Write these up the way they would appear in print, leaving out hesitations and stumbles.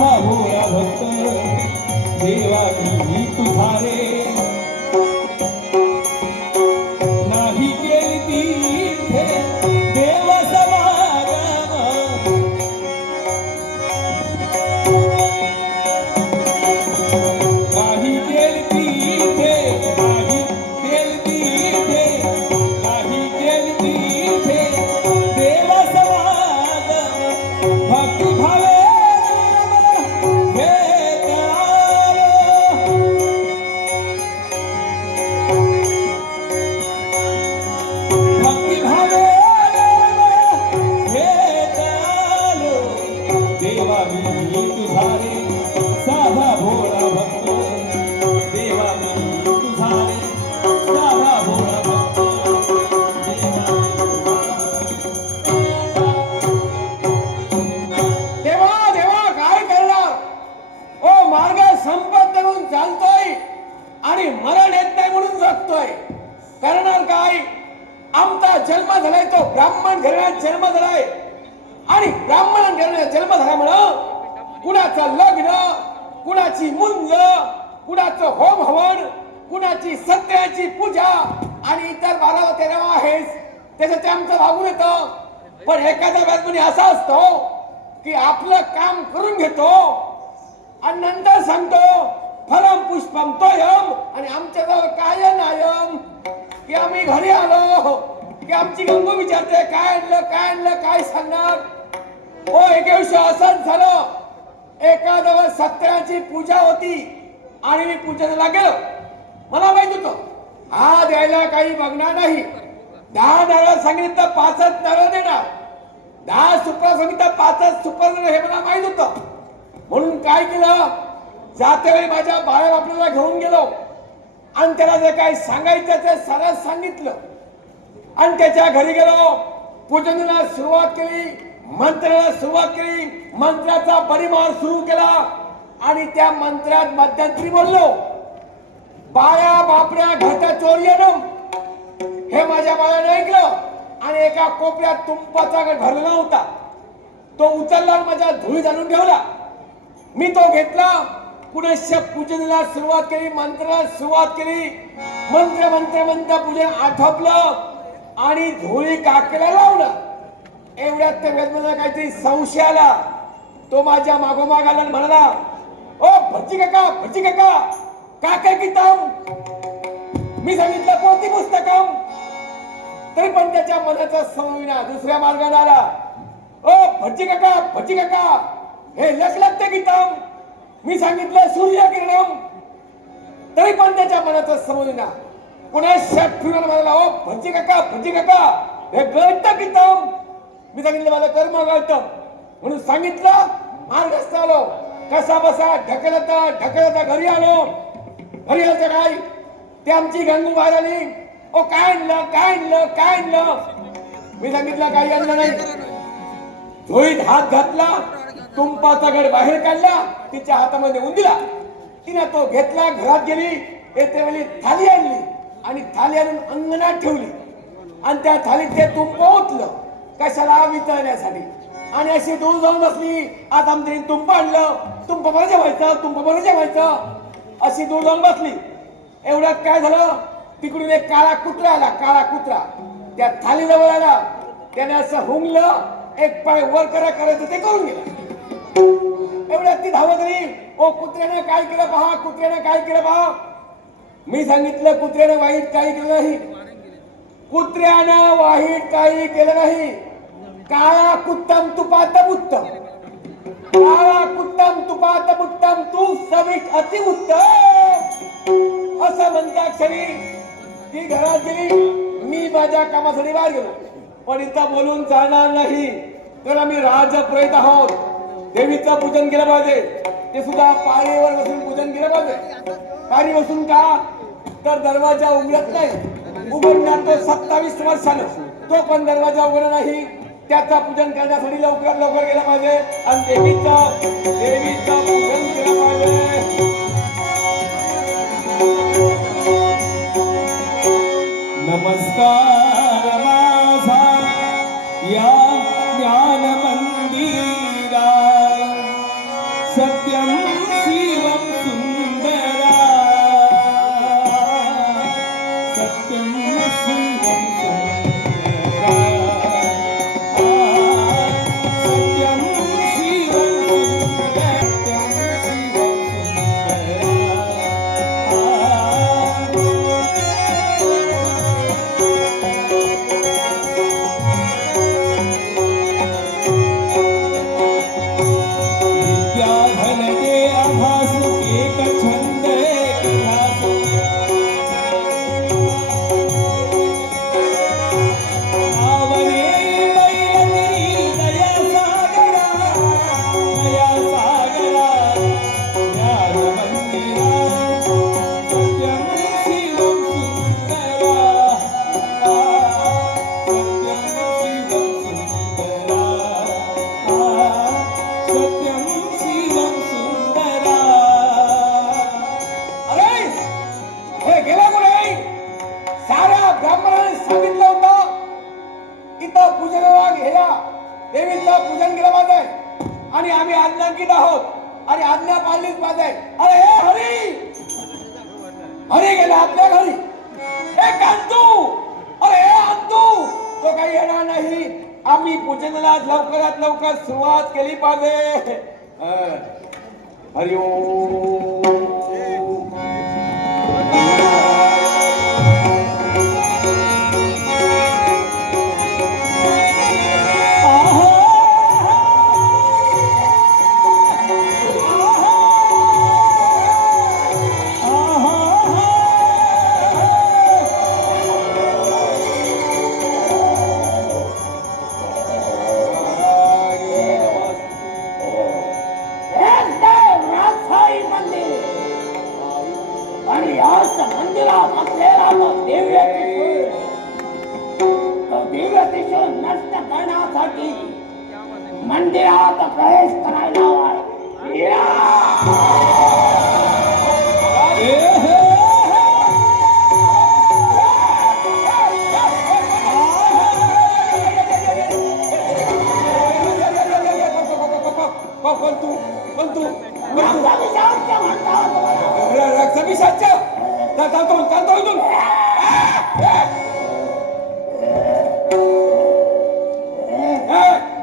साधा भोळा भक्त देवा मी तुझा रे नाही केली तीर्थे देव समागम नाही केली तीर्थे नाही केली तीर्थे नाही केली तीर्थे देव समागम भक्ती भावे देवा मी तुझा रे साधा भोळा भक्त देवा मी तुझा रे साधा भोळा भक्त देवा देवा काय करणार ओ मार्ग संपत म्हणून चालतोय आणि मरण येत नाही म्हणून जगतोय करणार काय आमचा जन्म झालाय तो ब्राह्मण घराण्यात जन्म झालाय आणि ब्राह्मण घराण्यात जन्म झाल्यामुळं कुणाचं लग्न कुणाची मुंज कुणाचं होम हवन कुणाची सत्याची पूजा आणि इतर 12-13 आहेस त्याचं ते आमचं भागून येतं पण एखाद्या व्याजमध्ये असा असतो की आपलं काम करून घेतो आणि नंतर सांगतो फलम पुष्पम तोयम आणि आमच्याजवळ काय नायम की आम्ही घरी आलो की आमची गंगू विचारते काय आणलं काय सांगणार हो एके दिवशी असंच झालं एखाद्या सत्याची पूजा होती आणि मी पूजेला गेलो मला माहित होतं हा द्यायला काही बघणार नाही 10 नारळ सांगितलं 5च नारळ देणार 10 सुपारी सांगितलं 5च सुपारी देणार हे मला माहित होतं म्हणून काय केलं जाते वेळी माझ्या बाळा बापल्याला घेऊन गेलो आणि त्याला जे काही सांगायचं ते सरळ सांगितलं आणि त्याच्या घरी गेलो पूजनाला सुरुवात केली मंत्राला सुरुवात केली मंत्राचा परिमाण सुरू केला आणि त्या मंत्रात मध्यंतरी बोललो बाया बापड्या घरच्या चोरयनम हे माझ्या बाळाने ऐकलं आणि एका कोपऱ्यात तुंपाचा भरलेला होता तो उचलला आणि माझ्या धुळी जाणून ठेवला मी तो घेतला पुनश्च पूजनाला सुरुवात केली मंत्राला सुरुवात केली मंत्र पूजन आटोपलं आणि धुळी काकेला लावलं एवढ्यात त्या वेदमध्ये काहीतरी संशय आला तो माझ्या मागोमाग आला आणि म्हणाला ओ भज्जी काका काका की ताम मी सांगितलं कोणती पुस्तकम तरी पण त्याच्या मनाचा समविना दुसऱ्या मार्गाने आला ओ भज्जी काका हे लखलखते की ताम मी सांगितलं सूर्यकिरणम तरी पण त्याच्या मनाचा समविना पुन्हा शट फिरून म्हणाला ओ भज्जी काका हे गळतं की ताम मी सांगितलं माझं कर्म गळतं म्हणून सांगितलं मार्गस्थ आलो कसा बसा ढकलता घरी आलो काय ते आमची गंगू बाहेर आली ओ काय आणलं मी सांगितलं काही आणलं नाही झोळीत हात घातला तुंपाचा गड बाहेर काढला तिच्या हातामध्ये उंदिला तिने तो घेतला घरात गेली येते वेळी थाली आणली आणि थाली आणून अंगणात ठेवली आणि त्या थालीत ते तुंप ओतलं कशाला वितळण्यासाठी आणि अशी दूर जाऊन बसली आता आमच्या तुंप आणलं तुंप बरं जेवायचं अशी दूर जाऊन बसली एवढ्यात काय झालं तिकडून एक काळा कुत्रा त्या थाली जवळ आला त्याने असं हुंगलं एक पाय वर करायचं ते करून गेलं एवढ्यात ती धावत नाही ओ कुत्र्याने काय केलं पहा मी सांगितलं कुत्र्याने वाईट काही केलं नाही कुत्र्यानं वाईट काही केलं नाही काळा कुत्तम तुपात उत्तम तू सविष्ट अतिउत्तम असं म्हणता क्षणी ती घरात गेली मी माझ्या कामासाठी बाहेर गेलो पण इथं बोलून चालणार नाही तर आम्ही राजपुरोहित आहोत देवीचं पूजन केलं पाहिजे ते सुद्धा पायरीवर बसून पूजन केलं पाहिजे पायरी बसून का तर दरवाजा उघडत नाही उघडणार तो 27 वर्षानं तो पण दरवाजा उघडला नाही त्याचा पूजन करण्यासाठी लवकर गेला पाहिजे आणि देवीचं पूजन केलं पाहिजे नमस्कार माझा या ज्ञान मंदिरा सत्यम शिवम सुंदरा सत्यम शिवम सुंदरा सत्यम शिवम सुंदरा विद्याधन दे आभास एक छंद एक ध्यास आवरे बैलगिरी दया सागरा ज्ञान मंदिरा सत्यम शिवम सुंदरा सत्यम शिवम सुंदरा सत्यम शिवम सुंदरा अरे हे गेला कुठे साऱ्या ब्राह्मणांनी सांगितलं होतं इथं पूजनाला घ्या देवीचं पूजन केलं पाहिजे आणि आम्ही आज्ञांकित आहोत आणि आज्ञा पाळलीच पाहिजे. अरे हे हरी हरी गेला आपल्या घरी. हे कांतू अरे हे अंतू तो काही येणार नाही. आम्ही पूजनाला लवकरात लवकर सुरुवात केली पाहिजे. हरि ओम. आणि याच मंदिरात आपल्याला दिव्य त्रिशूळ नष्ट करण्यासाठी मंदिरात प्रवेश करायला हवाय.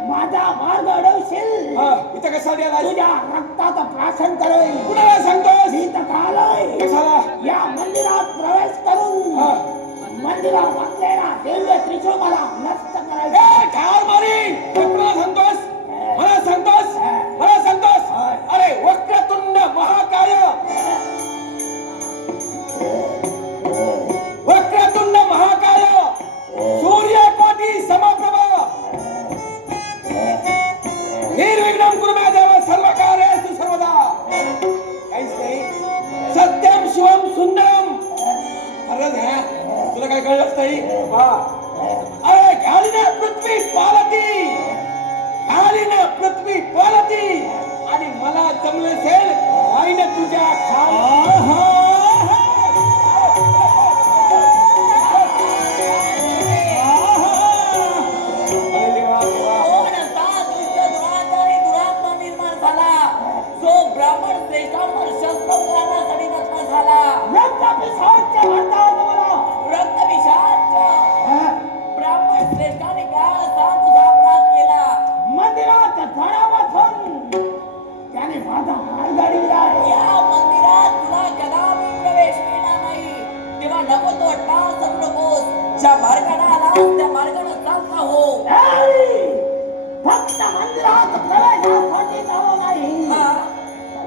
माझा मार्ग अडवशील इथं कशाला आलाय? तुझ्या रक्ताचं प्राशन करेल. कुणाला सांगतोस? मी तर आलोय. कशाला? या मंदिरात प्रवेश करून मंदिरात असलेला दिव्य त्रिशूळ मला नष्ट करायचा. ए, ठार मारीन. कुणाला सांगतोस? मला सांगतोस? मला सांगतोस? अरे वक्रतुंड महाकाय वक्रतुंड महाकाय सूर्यकोटी समप्रभ निर्विघ्नं कुरु मे देव सर्वकार्येषु सर्वदा. काहीच नाही. सत्यम शिवम सुंदरम. खरंच आहे. तुला काय कळलंच नाही? अरे घालीनं पृथ्वी पालती घालीनं पृथ्वी पालती आणि मला जमलं असेल आईनं तुझ्या कोण असा दुष्ट दुराचारी दुरात्मा निर्माण झाला जो ब्राह्मण श्रेष्ठांवर शस्त्र उचलण्यासाठी नष्ट झाला. रक्तभिषाच ब्राह्मण श्रेष्ठाने काय असा तुझा अपराध केला? मंदिरात धडामथून त्याने माझा मार्ग अडविला. या मंदिरात तुला कदापि प्रवेश मिळणार नाही. तेव्हा नको तो अट्टाहास करू नकोस. ज्या मार्गाने आलास त्या मार्गाने चालता हो. फक्त मंदिरात प्रवेशासाठी जावं नाही.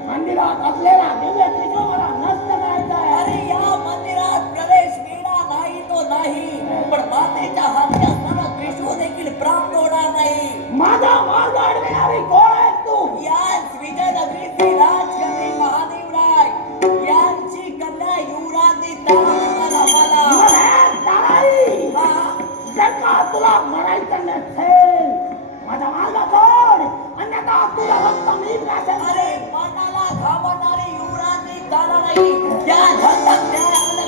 मंदिरात असलेला दिव्य त्रिशूळ मला नष्ट करायचा आहे. अरे या मंदिरात प्रवेश मिळणार नाही तो नाही, पण मातेच्या हाती असणारा त्रिशूळ देखील प्राप्त होणार नाही. माझा मार्ग अडविणारी कोण आहे तू? याच विजयनगरीचे राजकन्या महादेवराय यांची कन्या युवराजी तारा तुला मरायचं नसेल माझा मार्ग सोड, अन्यथा तुला रक्त मी प्राशन. अरे मनाला घाबरणारी युवराजी तारा नाही. त्या धडधडत्या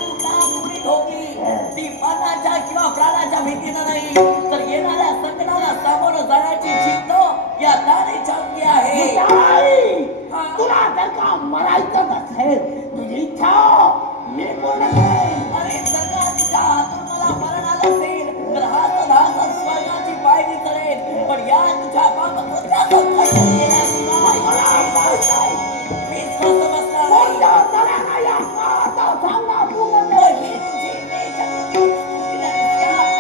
तुला पुरी ठोकली ती मनाच्या किंवा प्राणाच्या भीतीनं नाही, तर येणाऱ्या संकटाला सामोरं जाण्याची जिद्द या तारेची आहे. तुला जर का मरायचं असेल तुझी इच्छा मी पूर्ण करेन. अरे जर का तुझ्या हातून मला मरण आलं असेल तर हात हात स्वर्गाची पायरी चढेल. पण या तुझ्या पापकृत्याचं खंडन केल्याशिवाय मी स्वस्थ बसणार कोणत्या तऱ्हेनं या काळाचा सांगा तू म्हणतो ही तुझी नीच कृती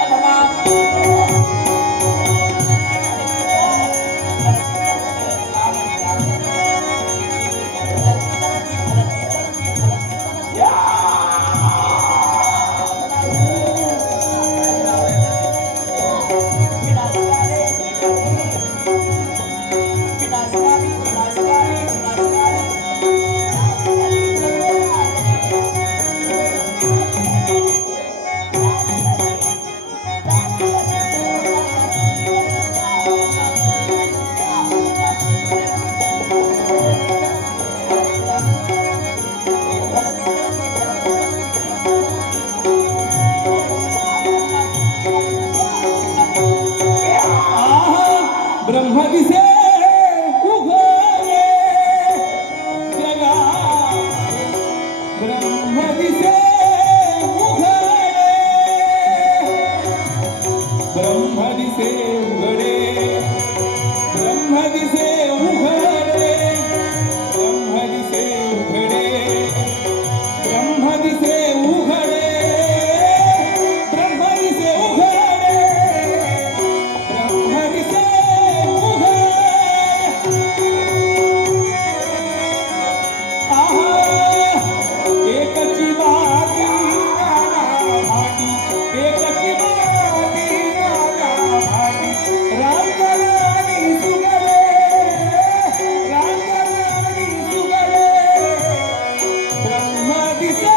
अथवा ब्रह्म दिसे उघडे जगा, ब्रह्म दिसे उघडे, ब्रह्म दिसे उघडे, ब्रह्म दिसे उघडे, ब्रह्म दिसे उघडे, ब्रह्म दिसे उघडे, ब्रह्म दिसे उघडे, ब्रह्म दिसे एकची बाती नाना भाटी, एकची बाती नाना भाटी, रामकरानी सुगडे, रामकरानी सुगडे, ब्रह्म दिसे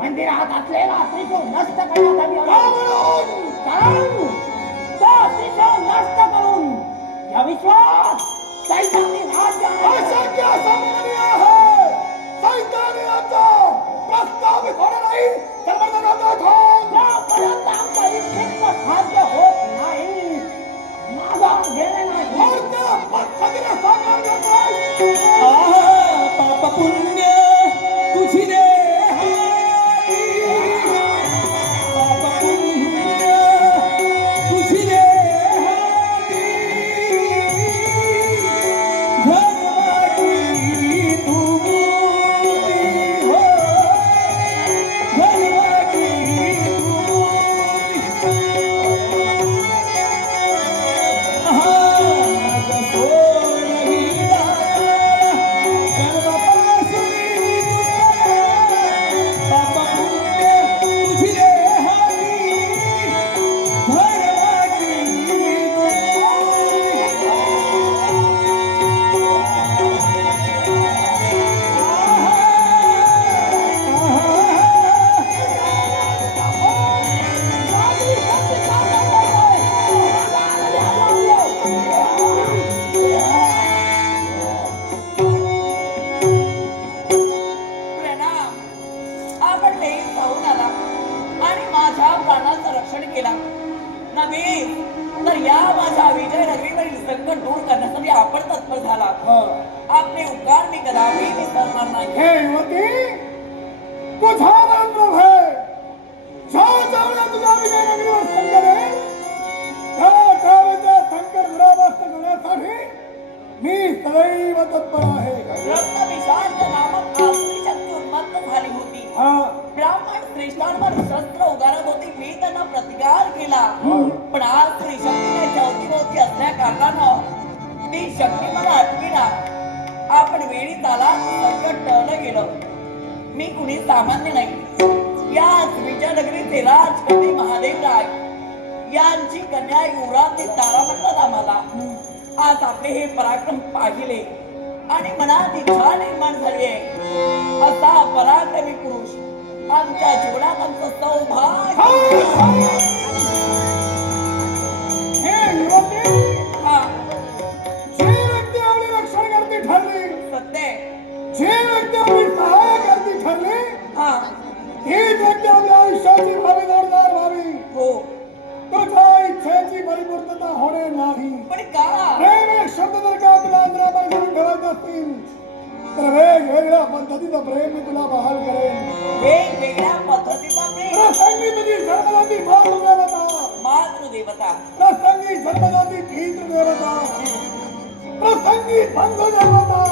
मंदिरात असलेला त्रिशूळ नष्ट करण्यासाठी कारण तो त्रिशूळ नष्ट करून या विश्वात सैतानी राज्य अशक्य असंभवनीय आहे. सैतानाचा प्रस्तावित होणार नाही तर मर्दानाचा ठाम जोपर्यंत आमचा इच्छित साध्य होत नाही माघार घेणे नाही. कोणत्या पद्धतीने साकार करतोय? पाप पुण्य तुझी रे पाप पुण्य तुझी रे घरवाटी तू मूर्ती हो, घरवाटी तू मूर्ती. तर या माझ्या विजय नगरीवरील संकट दूर करण्यासाठी आपण तत्पर झाला. आपले उपकार मी कदापि विसरणार नाही. हे युवती तुझा प्रभू आहे. ज्या ज्यावेळेला तुझ्या विजय नगरीवर संकट येईल त्या त्यावेळेचा संकट दुरावस्थ करण्यासाठी मी सदैव तत्पर आहे. रक्तविषाच्या नामक आपली शक्ती उन्मत्त झाली होती. ब्राह्मण श्रेष्ठांवर शस्त्र उगारत होती. मी त्यांना प्रतिकार केला. पण आज श्री शक्तीने अवतीभोवती असल्या कारणानं ती शक्ती मला आठविना. आपण वेळी आला संकट टळलं गेलं. मी कुणी सामान्य नाही. याच विजयनगरीचे राजकन्या महादेवराय यांची कन्या युवराज तारा म्हणतात आम्हाला. आज आपले हे पराक्रम पाहिले आणि मनात इच्छा निर्माण झाली आहे. असा पराक्रमी पुरुष आमच्या जीवनात आमचं सौभाग्य. हे युवती, हा जे व्यक्ती आपले रक्षण करते ठरली, सत्य आहे. जे व्यक्ती आपली सहाय्य करते ठरली, हा तीच व्यक्ती आपल्या आयुष्याची भावी जोडदार व्हावी. हो तुझ्या इच्छेची परिपूर्तता होणे नाही. पण का प्रेम एक शब्द जर का तुला अंतरामध्ये घेऊन ठेवायचे असतील तर वेगवेगळ्या पद्धतीचं प्रेम मी तुला बहाल करेन. वेगवेगळ्या पद्धतीचा प्रेम. प्रसंगी तुझी जन्मदाती मातृदेवता, मातृदेवता, प्रसंगी जन्मदाती पितृदेवता, प्रसंगी बंधू देवता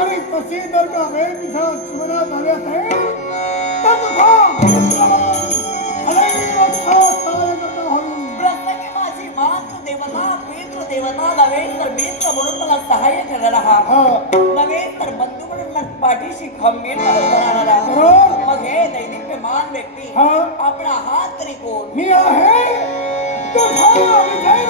आणि तशी जर का वेळ तुझ्या जीवनात आली असेल तर तुझा सहाय्य करता होईल. प्रसंगी माझी मातृदेवता, पितृदेवता नव्हे तर मित्र म्हणून मला सहाय्य करणारा हा, नव्हे तर बंधू म्हणून मला पाठीशी खंबीरपणे उभा राहणारा. बरोबर. मग हे दैदिप्यमान व्यक्ती हा. आपला हात तरी कोण? मी आहे तुझा विजय